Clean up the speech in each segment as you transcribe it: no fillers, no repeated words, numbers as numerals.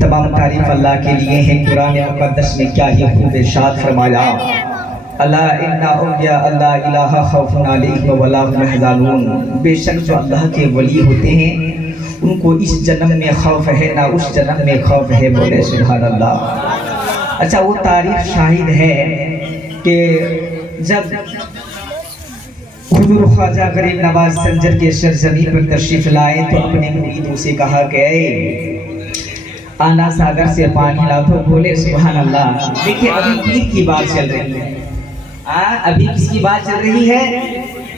तमाम तारीफ अल्लाह के लिए है। कुरान मुक़द्दस में क्या ही खूब इरशाद फरमाया, अला इन्ना औलिया अल्लाह इलाहा खौफुन अलैहिम वला हुम यहज़नून। बेशक जो अल्लाह के वली होते हैं उनको इस जन्म में खौफ है ना उस जन्म में खौफ है। बोले सुभान अल्लाह। अच्छा, वो तारीफ शाहिद है कि जब हुजूर ख्वाजा गरीब नवाज संजर के सरजमी पर तशरीफ लाए तो अपने मुरीदों से कहा गए आना सागर से पानी ला दो। बोले सुभान अल्लाह। देखिए अभी पीर की बात चल रही है। अभी किसकी बात चल रही है?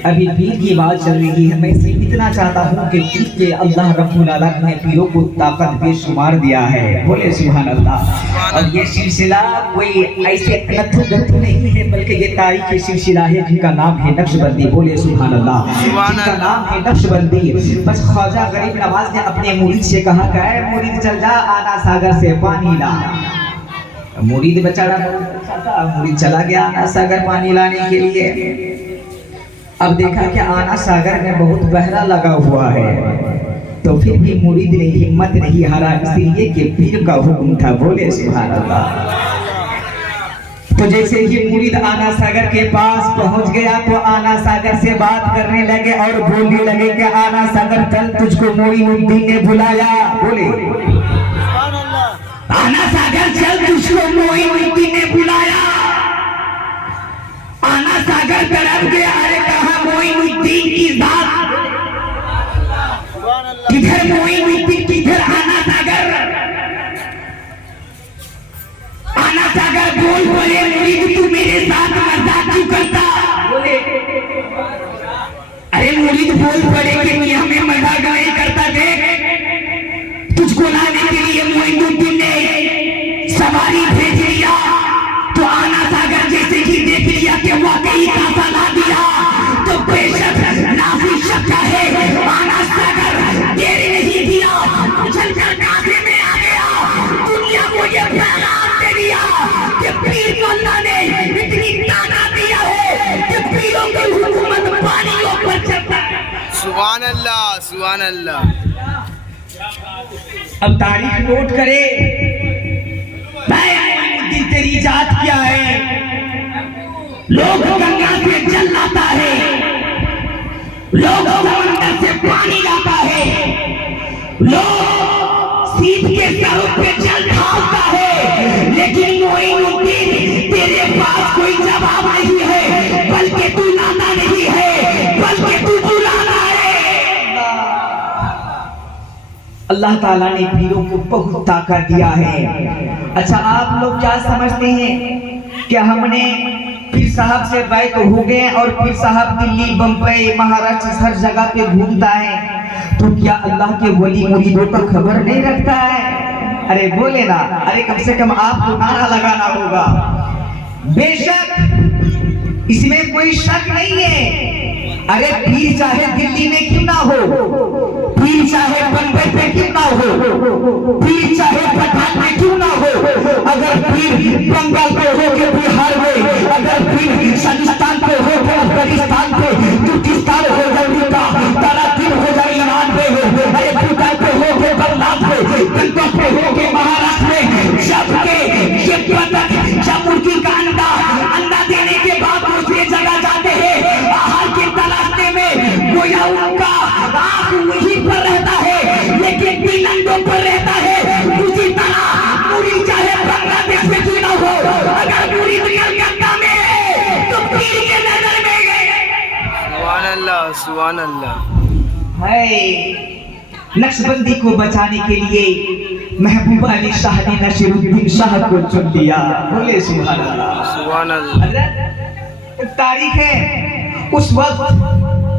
अभी पीर की बात चल रही है। मैं सिर्फ इतना चाहता हूँ कि पीर के अल्लाह रब्बुल आलमीन ने पीरों को ताकत बेशुमार दिया है। बोले सुभान अल्लाह। और ये सिलसिला कोई ऐसे गत्थू नहीं है बल्कि ये तारीखी सिलसिला है जिनका नाम है नक्शबंदी। बोले सुभान अल्लाह। जिनका नाम है नक्शबंदी। बस ख्वाजा गरीब नवाज ने अपने मुरीद से कहा कि मुरीद चल जा आना सागर से पानी ला। मुरीद बेचारा मुरीद चला गया आना सागर पानी लाने के लिए। अब देखा कि आना सागर में बहुत गहरा लगा हुआ है तो फिर भी मुरीद ने हिम्मत नहीं हारा, इसलिए कि पीर का हुक्म था। बोले सुभान अल्लाह। तो जैसे ही मुरीद आना सागर के पास पहुंच गया तो आना सागर से बात करने लगे और बोलने लगे कि आना सागर चल तुझको मोइनुद्दीन ने बुलाया। बोले आना सागर चल तुझको मोइनुद्दीन ने बुलाया। आना सागर तरफ गया, अरे कहा मोइनुद्दीन की बात, किधर मोइनुद्दीन किधर आना सागर। आना सागर बोले मुरीद तू मेरे साथ मजाक क्यों करता। बोले अरे मुरीद बोल पड़े कि मैं हमें मजाक नहीं करता। देख तुझको लाने के लिए मोइनुद्दीन ने सवारी भेज दिया तो आना सागर जैसे कि देख लिया कि वाकई कासा ला दिया तो बेशक नाफी शक है आना सागर देरी नहीं दिया, चलकर कासे में आ गया। दुनिया को ये पैगाम दे दिया कि पीर को अल्लाह ने इतनी ताकत दिया है कि पीरों की हुकूमत पानियों पर चलता है। सुभान अल्लाह, सुभान अल्लाह। अब तारीख नोट करे तेरी जात क्या है। लोग गंगा से जल लाता है, लोग समंदर से पानी लाता है, लोग सीप के सरों पे जल ढालता है, लेकिन मोइनुद्दीन तेरे पास कोई जवाब नहीं है, बल्कि तू लाना नहीं है बल्कि तू बुलाना है। अल्लाह ताला ने पीरों को बहुत ताकत दिया है। अच्छा, आप लोग क्या समझते हैं कि हमने पीर साहब से बैत हो गए और पीर साहब दिल्ली बम्बई महाराष्ट्र हर जगह पे घूमता है तो क्या अल्लाह के वली मुरीदों का खबर नहीं रखता है? अरे बोले ना, अरे कम से कम आपको नारा लगाना होगा। बेशक इसमें कोई शक नहीं है। अरे पीर चाहे दिल्ली में क्यों ना हो, पीर चाहे बम्बई पे क्यों ना हो, पीर चाहे पठान में क्यों ना हो, अगर पीर बंगाल पे हो के बिहार में, अगर पीर पाकिस्तान पे हो के अफगानिस्तान पे, तुर्किस्तान हो अमेरिका, ताराकिन हो जाए ईरान पे, अरे भूटान पे हो के बंगलादेश पे, बैंकॉक पे हो के महाराष्ट्र में, सबके ये पतक जब उनकी का अंडा देने के बाद दूसरी जगह जाते हैं आहार के तलाशने में, गोया उनका आंख वहीं पर रहता है लेकिन दिल अंडों पर रहता है। उसी तरह मुरीद चाहे बांग्लादेश में क्यों ना हो, अगर मुरीद कलकत्ता में है तो पीर के नजर में गए। सुभान अल्लाह, सुभान अल्लाह। है नक्शबंदी को बचाने के लिए महबूब अली शाह ने नसीरुद्दीन शाह को चुन लिया। बोले सुभान अल्लाह, सुभान अल्लाह। तारीख है उस वक्त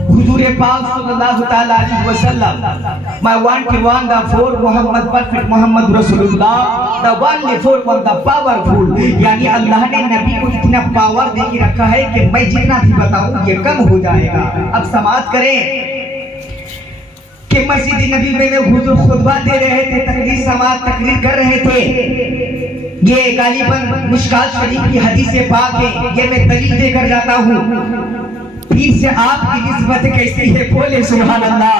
हुजूर पाक सल्लल्लाहु तआला अलैहि वसल्लम my one to one the four Muhammad perfect Muhammad Rasulullah the only four one the powerful, यानी अल्लाह ने नबी को इतना पावर दे के रखा है कि मैं जितना भी बताऊं ये कम हो जाएगा। अब समाप्त करें कि मस्जिद नबी में हुजूर खुतबा दे रहे थे, तकरीर समाज तकरीर कर रहे थे। ये गालिबन मिशकात शरीफ की हदीस से पाक है, ये मैं दलील देकर जाता हूँ। पीर से आपकी निस्बत कैसी है? बोले सुभान अल्लाह।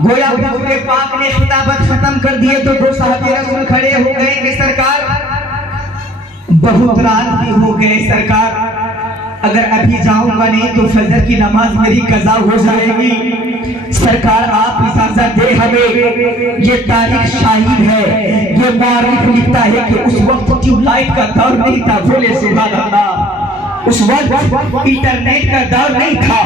गोया हुजूर पाक ने खिताबत खत्म कर दिए तो दो साहबे रसूल खड़े हो गए कि सरकार बहुत रात भी हो गए सरकार, अगर अभी जाऊंगा नहीं तो फजर की नमाज मेरी कज़ा हो जाएगी। सरकार आप इजाजत दे हमें। ये तारीख शाहिद है, ये मुअर्रिख लिखता है कि उस वक्त ट्यूबलाइट का दौर नहीं था। बोले सुभान अल्लाह। उस वक्त इंटरनेट का दौर नहीं था,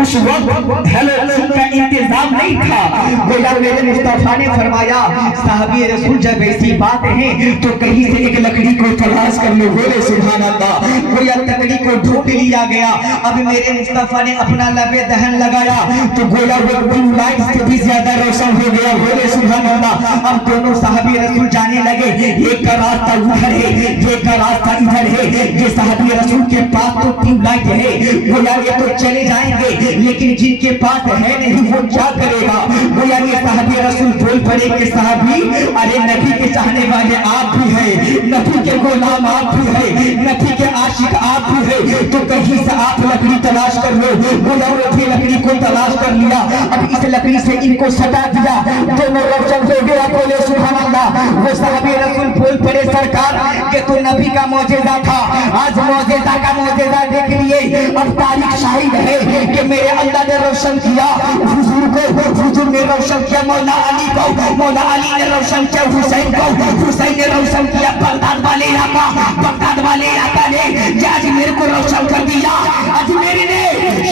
उस वक्त हेलो का इंतजाम नहीं था। गोया मेरे मुस्तफा ने फरमाया साहबी रसूल जब ऐसी बात है तो कहीं से एक लकड़ी को तलाश कर लो। बोले सुभान अल्लाह। गोया लकड़ी को ढूंढ लिया गया। अब मेरे मुस्तफा ने अपना लबे दहन लगाया तो गोया वो ट्यूबलाइट से भी ज्यादा रोशन हो गया। बोले सुभान अल्लाह। अब दोनों साहबी रसूल जाने लगे, एक का रास्ता उधर है, एक का रास्ता इधर है। ये साहबी रसूल के पास तो ट्यूबलाइट है, गोया ये तो चले जाएंगे, लेकिन जिनके पास है नहीं वो क्या करेगा। गोया ये साहबी रसूल बोल पड़े कि साहबी अरे नबी के चाहने वाले आप भी हैं, नबी के गुलाम आप भी हैं, नबी के आशिक आप भी हैं, तो कहीं से आप लकड़ी तलाश कर लो। गोया वो भी लकड़ी को तलाश कर लिया। अब इस लकड़ी से इनको सटा दिया, दोनों रोशन हो गया। बोले सुभान अल्लाह। वो साहबी रसूल बोल पड़े सरकार कि तो नबी का मौजज़ा था, आज मौजज़ा का मौजज़ा देख लिए। अब तारीख शाहिद है कि मेरे अल्लाह ने रोशन किया हुजूर को, हुजूर ने रोशन किया मौला अली को, मौला अली ने रोशन किया हुसैन को, हुसैन ने रोशन किया बगदाद वाले इलाका, बगदाद वाले इलाका ने अजमेर को रोशन कर दिया। अजमेर ने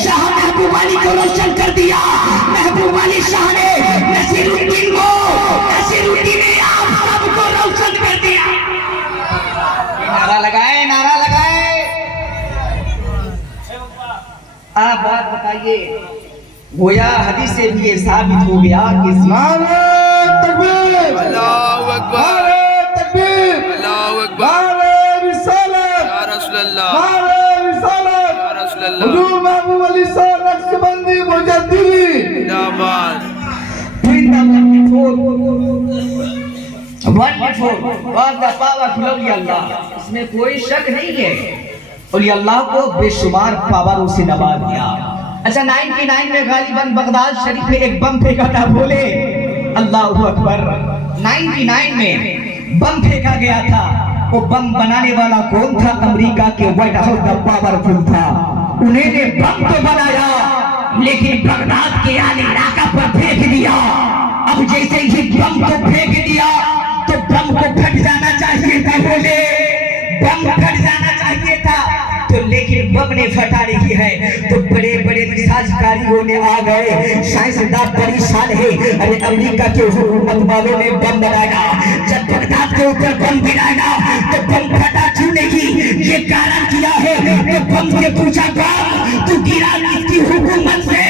शाह महबूब अली को रोशन कर दिया। महबूब अली शाह ने नसीरुद्दीन को, नसीरुद्दीन ने आप सबको रोशन कर दिया। नारा लगाए, नारा लगाए। आप बात बताइए। गोया हदीस से भी ये साबित हो गया कि नारे तकबीर, अल्लाहू अकबर, नारे तकबीर, अल्लाहू अकबर, नारे रिसालत, या रसूल अल्लाह, नारे रिसालत, या रसूल अल्लाह, हुजूर महबूब अली साहब नक्शबंदी मुजद्दिदी जिंदाबाद। इसमें कोई शक नहीं है। और अल्लाह को बेशुमार पावरों से नवाज दिया। अच्छा 99 में गालिबन बगदाद शरीफ में एक बम फेंका था। बोले अल्लाह अकबर। 99 में बम फेंका गया था। वो बम बनाने वाला कौन था? अमेरिका के व्हाइट हाउस का पावरफुल था। उन्होंने बम तो बनाया लेकिन बगदाद के आले इलाका पर फेंक दिया। अब जैसे ही बम को फेंक दिया तो बम को फट जाना चाहिए था। बोले बम फट जाना चाहिए था तो, लेकिन बम ने फटा नहीं है। तो बड़े बड़े रिसर्चकारियों ने आ गए, साइंसदान परेशान है। अरे अमेरिका के हुकूमत वालों ने बम बनाया, जब बगदाद के ऊपर बम गिराया तो बम फटा क्यों नहीं? ये कारण किया है कि बम से पूछा बम तू गिरा किसकी हुकूमत से?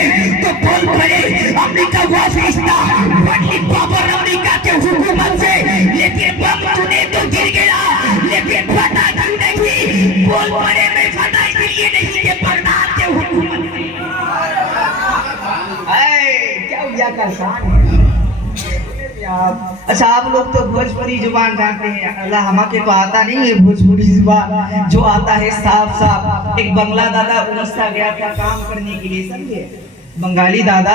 तो बोल पड़े अमेरिका वाफिस्ता बड़ी पावर अमेरिका के हुकूमत से, लेकिन बम तूने तो गिर गया लेकिन फटा क्यों नहीं? बोल पड़े मैं फटा इसलिए नहीं कि बगदाद के हुकूमत से। क्या हुआ का शान है। अच्छा आप लोग तो भोजपुरी जुबान जानते हैं, अल्लाह हमारे को आता नहीं है भोजपुरी जुबान। जो आता है साफ साफ। एक बंगला दादा उड़ीसा गया था काम करने के लिए, समझे? बंगाली दादा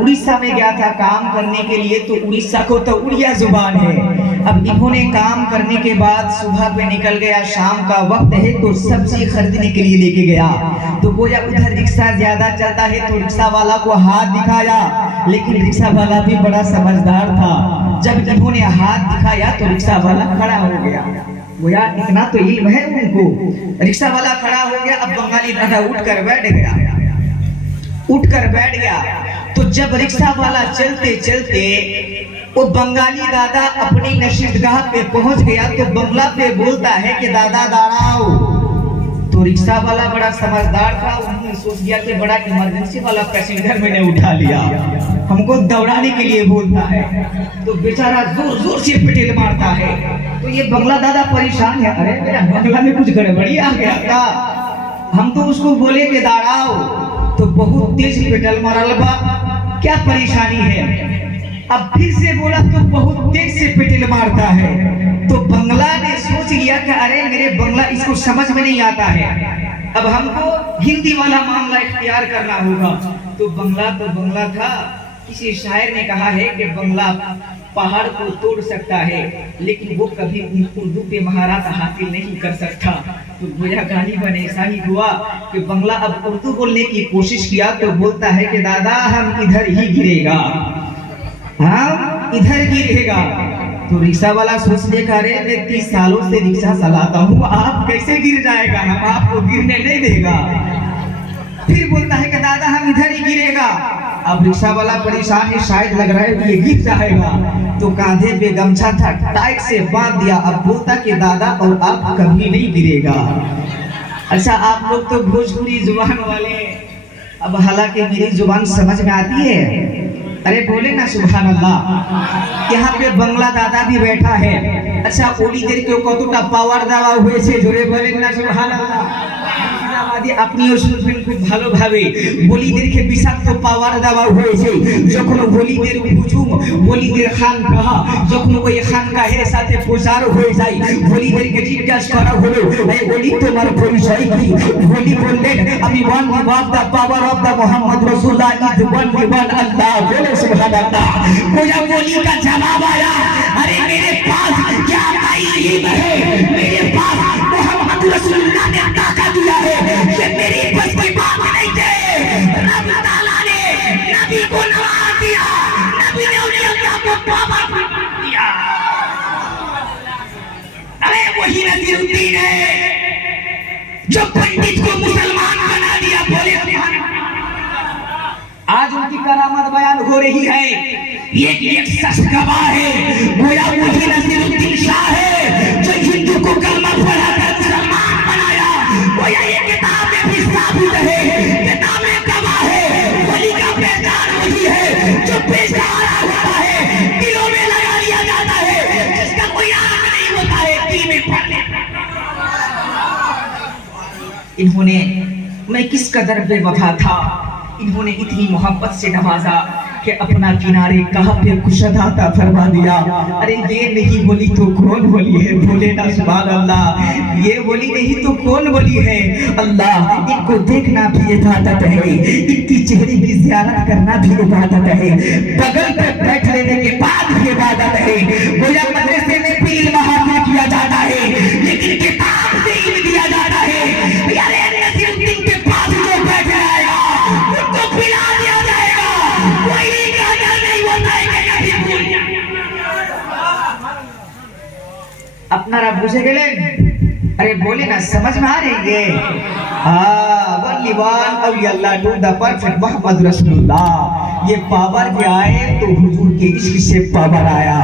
उड़ीसा में गया था काम करने के लिए। तो उड़ीसा को तो उड़िया जुबान है। अब इन्होंने काम करने के बाद सुबह पे निकल गया, शाम का वक्त है तो सब्जी खरीदने के लिए लेके गया। तो गोया उधर रिक्शा ज्यादा चलता है तो रिक्शा वाला को हाथ दिखाया, लेकिन रिक्शा वाला भी बड़ा समझदार था। जब इन्होंने हाथ दिखाया तो रिक्शा वाला खड़ा हो गया। गोया इतना तो इल्म है उनको। रिक्शा वाला खड़ा हो गया। अब बंगाली दादा उठ कर बैठ गया। तो जब रिक्शा वाला चलते चलते वो बंगाली दादा अपनी नशीदगाह पे पहुंच गया तो बंगला पे बोलता है कि दादा दाड़ाओ। तो रिक्शा वाला बड़ा समझदार था, उन्होंने सोच लिया कि बड़ा इमरजेंसी वाला पैसेंजर मैंने उठा लिया, हमको दौड़ाने के लिए बोलता है। तो बेचारा जोर जोर से पेटेल मारता है। तो ये बंगला दादा परेशान है, अरे मेरा बंगला में कुछ गड़बड़ी आ गया था। हम तो उसको बोले कि दाड़ाओ तो बहुत तेज पेटल मारल बा, क्या परेशानी है? अब फिर से बोला तो बहुत तेज से पेटल मारता है। तो बंगला ने सोच लिया कि अरे मेरे बंगला इसको समझ में नहीं आता है, अब हमको हिंदी वाला मामला इख्तियार करना होगा। तो बंगला था किसी शायर ने कहा है कि बंगला पहाड़ को तोड़ सकता है लेकिन वो कभी उर्दू पे महारत हासिल नहीं कर सकता। तो गोया गालिबन ऐसा ही हुआ कि बंगला अब उर्दू बोलने की कोशिश किया तो बोलता है कि दादा हम इधर ही गिरेगा, हम इधर गिरेगा। तो रिक्शा वाला सोचने का रे मैं 30 सालों से रिक्शा चलाता हूँ, आप कैसे गिर जाएगा, हम आपको गिरने नहीं देगा। फिर बोलता है कि दादा हम इधर ही गिरेगा। अब रिक्शा वाला परेशान है, शायद लग रहा है ये गिर जाएगा, तो कांधे पे गमछा था टाइट से बांध दिया। अब बोलता कि दादा और आप कभी नहीं गिरेगा। अच्छा आप लोग तो भोजपुरी जुबान वाले, अब हालांकि मेरी जुबान समझ में आती है, अरे बोले ना सुभान अल्लाह। यहाँ पे बंगला दादा भी बैठा है। अच्छा ओली देर के कतटा पावर देवा हुए छे जोरे बोलें ना सुभान अल्लाह। আপনি শুনবেন খুব ভালোভাবে, বলিদেরকে বিষাক্ত পাওয়ার দেওয়া হয়েছে। যখন বলিদের হুজুম, বলিদের খানকাহ, যখন ওই খানকাহের সাথে প্রচার হয়ে যায়, বলিদেরকে জিজ্ঞাসা করা হলো এই বলি তোমার পরিচয় কি? বলি বললেন আমি one of the power of the Muhammad Rasulullah is one Allah. বলে সুবহানাল্লাহ। কোয়া বলি का जवाब आया, अरे मेरे पास क्या ताईब है, मेरे पास मोहम्मद रसूलुल्लाह ने ताकत दिया है, ये मेरी बस की बात नहीं है। रब ताला ने नबी को नवाज दिया, नबी ने उन्हें को पावर दिया। अरे वही नजीरुद्दीन है जो पंडित को मुसलमान बना दिया। बोले आज उनकी करामत बयान हो रही है, ये एक सच गवाह है। गोया वही नजीरुद्दीन शाह है जो हिंदू को कलमा पढ़ाकर मुसलमान बनाया। गोया ये किताब में भी साबित है, किताब में गवाह है। वली का पहचान वही है जो बेसहारा होता है, दिलों में लगा लिया जाता है, जिसका कोई आग नहीं होता है दिल में पड़ने। इन्होंने, मैं किस कदर बेवफा था, इन्होंने इतनी मोहब्बत से नवाजा कि अपना किनारे कहाँ पे कुशदा अता फरमा दिया। अरे ये नहीं बोली तो कौन बोली है? बोले ना सुभान अल्लाह। ये बोली नहीं तो कौन बोली है? अल्लाह। इनको देखना भी इबादत है, इनकी चेहरे की ज़ियारत करना भी इबादत है, बगल पे बैठ लेने के बाद भी इबादत है। गोया मदरसे में भी इल्म हासिल किया जाता है, लेकिन किताब से इल्म दिया जाता है। यार नसीरुद्दीन के पास जो बैठ जाएगा उसको खिला दिया जाएगा, कोई गाना नहीं होता है कि कभी भूल जाए। আপনারা বুঝে গেলেন? अरे बोले ना समझ में आ रही है? only one Allah to the perfect Muhammad रसूलुल्लाह। ये पावर के आए तो हुजूर के इश्क से पावर आया।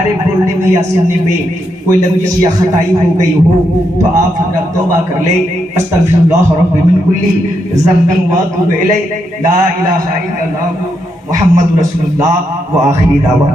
अरे बोलने में या सुनने में कोई लफ्ज़ या खताई हो गई हो तो आप अपना तौबा कर ले। अस्तगफिरुल्लाह रब्बी मिन कुल्ली ज़म्बिन व अतूबु इलैह। ला इलाहा इल्लल्लाह मुहम्मदुर रसूलुल्लाह व आखिरी दावा।